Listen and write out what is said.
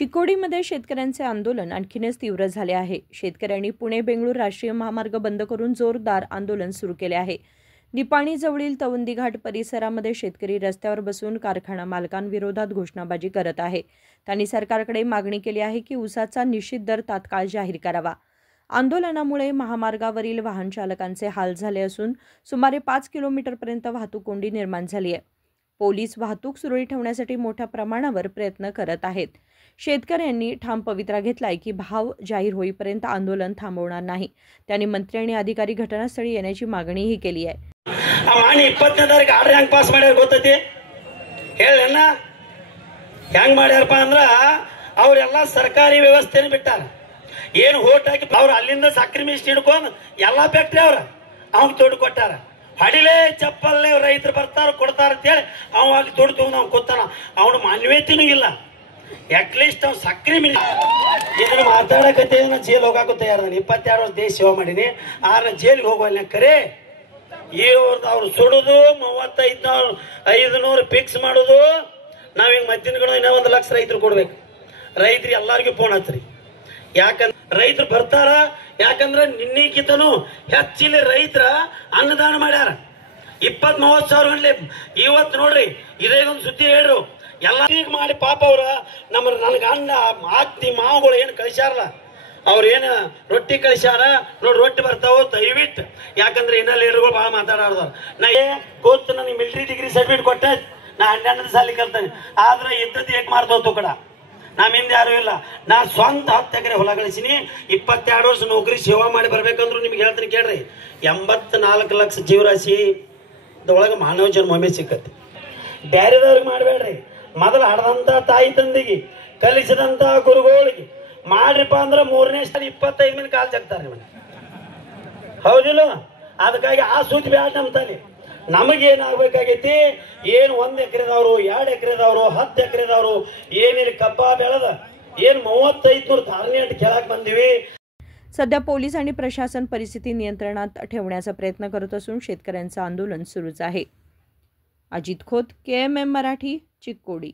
चिकोडीमध्ये शेतकऱ्यांचे आंदोलन आणखीनच तीव्र झाले आहे। शेतकऱ्यांनी पुणे-बेंगळूर राष्ट्रीय महामार्ग बंद करून जोरदार आंदोलन सुरू केले आहे। निपाणी जवळील तवंदी घाट परिसरामध्ये शेतकरी रस्त्यावर बसून कारखाना मालकांविरोधात घोषणाबाजी करत आहे। त्यांनी सरकारकडे मागणी केली आहे की ऊसाचा निश्चित दर तात्काळ जाहीर करावा। आंदोलनामुळे महामार्गावरील वाहन चालकांचे हाल झाले असून सुमारे 5 किलोमीटरपर्यंत वाहतूक कोंडी निर्माण झाली आहे। पोलीस वाहतूक सुरळीत ठेवण्यासाठी मोठ्या प्रमाणावर प्रयत्न करत आहेत। शेतकऱ्यांनी ठाम पवित्रा घेतलाय की भाव जाहीर होईपर्यंत आंदोलन थांबवणार नाही। त्यांनी मंत्री आणि अधिकारी घटनास्थळी येण्याची मागणीही केली आहे। ಮಾನಿ 20ನೇ ತಾರೀಕು ಆರ್ಡರ್ ಹೆಂಗ್ ಪಾಸ್ ಮಾಡ್ಯಾರ ಗೊತ್ತೈತಿ ಹೇಳಣ್ಣ ಹೆಂಗ್ ಮಾಡ್ಯಾರಪ್ಪ ಅಂದ್ರ ಅವರೆಲ್ಲ ಸರ್ಕಾರಿ ವ್ಯವಸ್ಥೆನ ಬಿಟ್ಟಾರ ಏನು ಹೋಟ್ ಹಾಕಿ ಅವ್ರು ಅಲ್ಲಿಂದ ಸಕ್ರಿ ಮಿಸ್ಟ್ ಹಿಡ್ಕೊಂಡು ಎಲ್ಲಾ ಫ್ಯಾಕ್ಟ್ರಿ ಅವ್ರಿಗೆ ದುಡ್ಡು ಕೊಟ್ಟಾರ ಹಡಿಲೇ ಚಪ್ಪಲ್ಲೇ ರೈತರು ಬರ್ತಾರ ಕೊಡ್ತಾರ ಅಂತೇಳಿ ಅವ ಅಲ್ಲಿ ದುಡ್ಡು ತಗೊಂಡು ಅವ್ನು ಕೂತಾನ ಅವನು ಮಾನ್ಯತೆನೂ ಇಲ್ಲ ಅಟ್ಲೀಸ್ಟ್ ಅವ್ನು ಸಕ್ರಿ ಮಿಸ್ಟ್ ಇದನ್ನು ಮಾತಾಡಕತ್ತೆ ಜೈಲ್ ಹೋಗಾಕ ತಯಾರ 22 ವರ್ಷ ದೇಶ ಸೇವೆ ಮಾಡೀನಿ ಆದ್ರೆ ಜೈಲಿಗೆ ಹೋಗುವಲ್ಲ ಕರೆ ಅವ್ರು ಸುಡುದು 35,500 ಫಿಕ್ಸ್ ಮಾಡುದು ನಾವ್ ಹಿಂಗ್ ಮಧ್ಯಾಹ್ನಗಳು ಇನ್ನೂ 1 ಲಕ್ಷ ರೈತರು ಕೊಡ್ಬೇಕು ರೈತರು ಎಲ್ಲಾರ್ಗೂ ಫೋನ್ ಹಚ್ಚ್ರಿ ಯಾಕಂದ್ರೆ ರೈತರು ಬರ್ತಾರ ಯಾಕಂದ್ರೆ ನಿನ್ನೆಗಿಂತನೂ ಹೆಚ್ಚಿನ ರೈತರ ಅನ್ನದಾನ ಮಾಡ್ಯಾರ 20-30 ಸಾವಿರ ಗಂಟೆ ಇವತ್ತು ನೋಡ್ರಿ ಇದೇ ಒಂದು ಸುದ್ದಿ ಹೇಳ್ರು ಎಲ್ಲ ಮಾಡಿ ಪಾಪ ಅವ್ರ ನನಗ ಅಣ್ಣ ಅತ್ತಿ ಮಾವುಗಳು ಏನು ಕಳಿಸ್ಯಾರಲ್ಲ ಅವ್ರೇನು ರೊಟ್ಟಿ ಕಳಿಸ್ಯಾರ ನೋಡಿ ರೊಟ್ಟಿ ಬರ್ತಾವ ದಯವಿಟ್ಟು ಯಾಕಂದ್ರೆ ಇನ್ನ ಲೀಡರ್ಗಳು ಭಾಳ ಮಾತಾಡೋದು ನಾ ಗೊತ್ತು ನನಗೆ ಮಿಲಿಟರಿ ಡಿಗ್ರಿ ಸರ್ಟಿಫಿಕೇಟ್ ಕೊಟ್ಟೆ ನಾ 12ನೇ ಸಾಲಿ ಕಲ್ತೇನೆ ಆದ್ರೆ ಇದ್ದದ್ದು ಏಟ್ ಮಾಡ್ತಾವ ಕಡ ನಮ್ಮ ಹಿಂದೆ ಯಾರು ಇಲ್ಲ ನಾ ಸ್ವಂತ 10 ಎಕರೆ ಹೊಲ ಗಳಿಸಿನಿ 22 ವರ್ಷ ನೌಕರಿ ಸೇವಾ ಮಾಡಿ ಬರ್ಬೇಕಂದ್ರು ನಿಮ್ಗೆ ಹೇಳ್ತೀನಿ ಕೇಳ್ರಿ 84 ಲಕ್ಷ ಜೀವರಾಶಿ ಒಳಗೆ ಮಾನವ ಜನ್ಮ ಒಮ್ಮೆ ಸಿಕ್ಕತ್ತೆ ಬೇರೆದವ್ರಿಗೆ ಮಾಡಬೇಡ್ರಿ ಮೊದಲು ಹಡದಂತ ತಾಯಿ ತಂದೆಗೆ ಕಲಿಸಿದಂತ ಗುರುಗಳಿಗೆ ಮಾಡ್ರಿಪ್ಪ ಅಂದ್ರೆ 3ನೇ ಸಾಲ 25 ಮಂದಿ ಕಾಲ್ ಜಗ್ತಾರೆ ನಿಮಗೆ ಹೌದಿಲ್ಲ ಅದಕ್ಕಾಗಿ ಆ ಸೂಚಿ ಬ್ಯಾಡ ನಮ್ಮ ತಲೆ ನಮಗೇನಾಗಬೇಕಾಗೈತಿ ಏನು 1 ಎಕರೆದವರು 2 ಎಕರೆದವರು 10 ಎಕರೆದವರು ಏನಿಲ್ಲ ಕಬ್ಬ ಬೆಳೆದ ಏನು 3500 ತಾರನೇಟ್ ಕೇಳಕ್ ಬಂದಿವಿ। सध्या पोलीस आणि प्रशासन परिस्थिती नियंत्रणात ठेवण्याचा प्रयत्न करत असून शेतकऱ्यांचं आंदोलन सुरूच आहे। अजित खोत, KMM मराठी, चिकोडी।